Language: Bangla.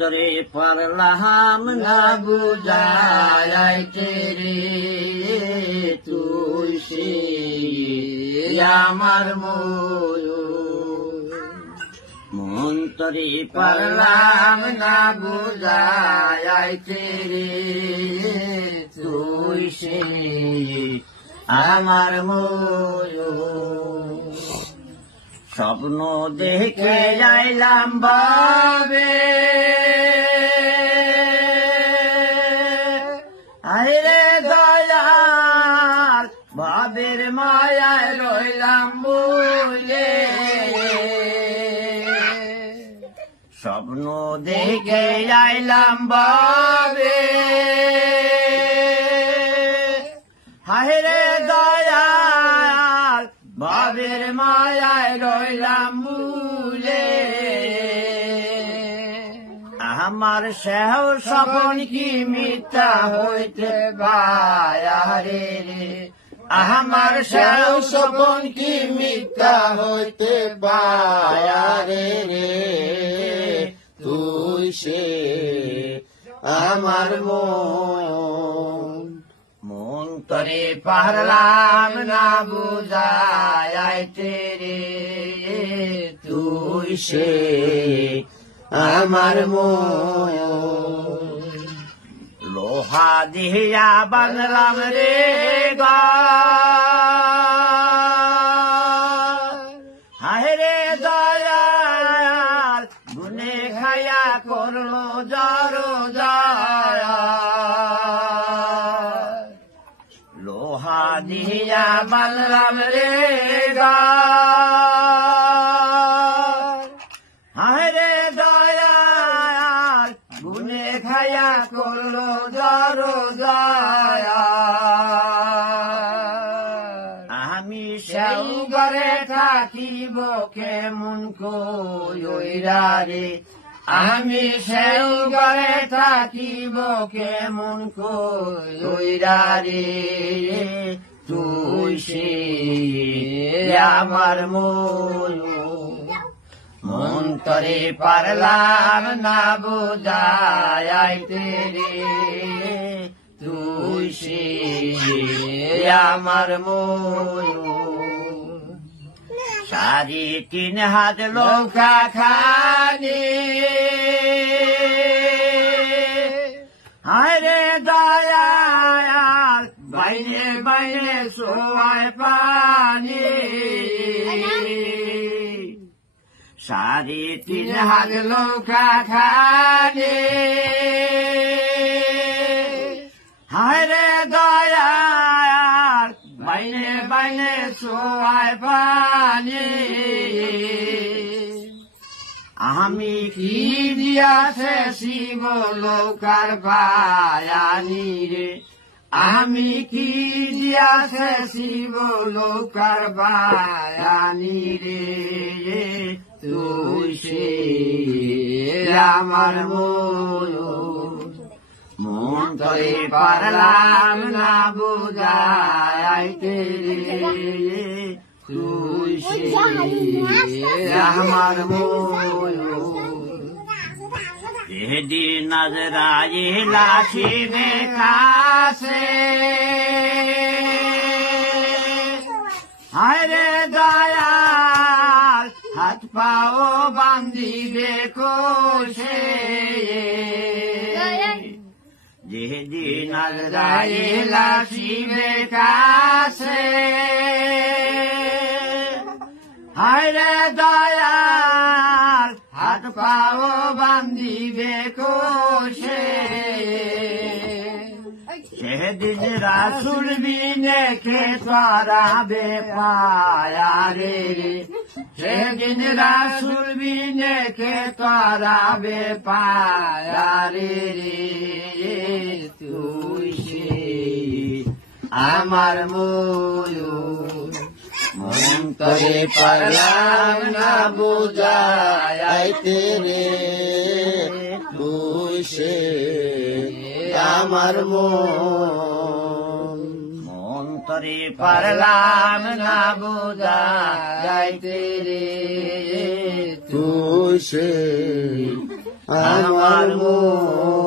তরে পারলাম না বুঝাইতে রে তুই সে আমার মন তরে পারলাম না বুঝাইতে রে তুই সে আমার স্বপ্ন দেখে যাইলাম বাবে আরে দয়াল ভাবের মায়ায় রইলাম বলে স্বপ্ন দেখে যাইলাম বাবে হায়রে দয়াল ভাবের মায়ায় রইলাম ভুলে আমার সেও স্বপন কি মিথ্যা হইতে পারে রে আমার সেও স্বপন কি মিথ্যা হইতে পারে রে তুই সে আমার মন তরে পারলাম না বুঝাইতে রে তুই সে আমার লোহা দিয়া বানলাম রে হায় রে দয়াল গুনে খায়া করলো জড়ো লোহা দিয়া বানলাম রে হায় রে দয়াল গুনে খায়া করলো জড়ো আমি সেও ঘরে থাকিব কেমন কইরা রে আমি সেও ঘরে থাকিব কেমন কইরা রে তুই সে আমার মন তরে পারলাম না বুঝাইতে রে তুই সে আমার সাড়ে 3 হাত লৌকা খানি হায়রে দয়াল বাইরে বাইরে সোয়ায় পানি সাড়ে 3 হাত লৌকা খানি হায়রে দয়াল বাইরে বাইরে সোয়ায় পানি আমি কি দিয়াছে শিব লৌকার বায়ানি রে আমি কি দিয়াছে শিব লৌকার বায়ানি রে তুই সে আমার মন তরে পারলাম না বুঝাইতে রে তুই সে আমার যেদিন আজরাইল আসিবে কাছে হায়রে দয়াল হাত পাও বান্ধিবে কোষে যেদিন আজরাইল আসিবে কাছে হায়রে দয়াল হাত পাও বান্ধিবে কোষে সেদিন রাসুল বিনে কে তারাবে পায়া রে সেদিন রাসুল বিনে কে তারাবে পায়া রে তুই সে আমার মন তরে পারলাম না বুঝাইতে রে তুই সে আমার মন তরে পারলাম না বুঝাইতে রে তুই সে আমার মন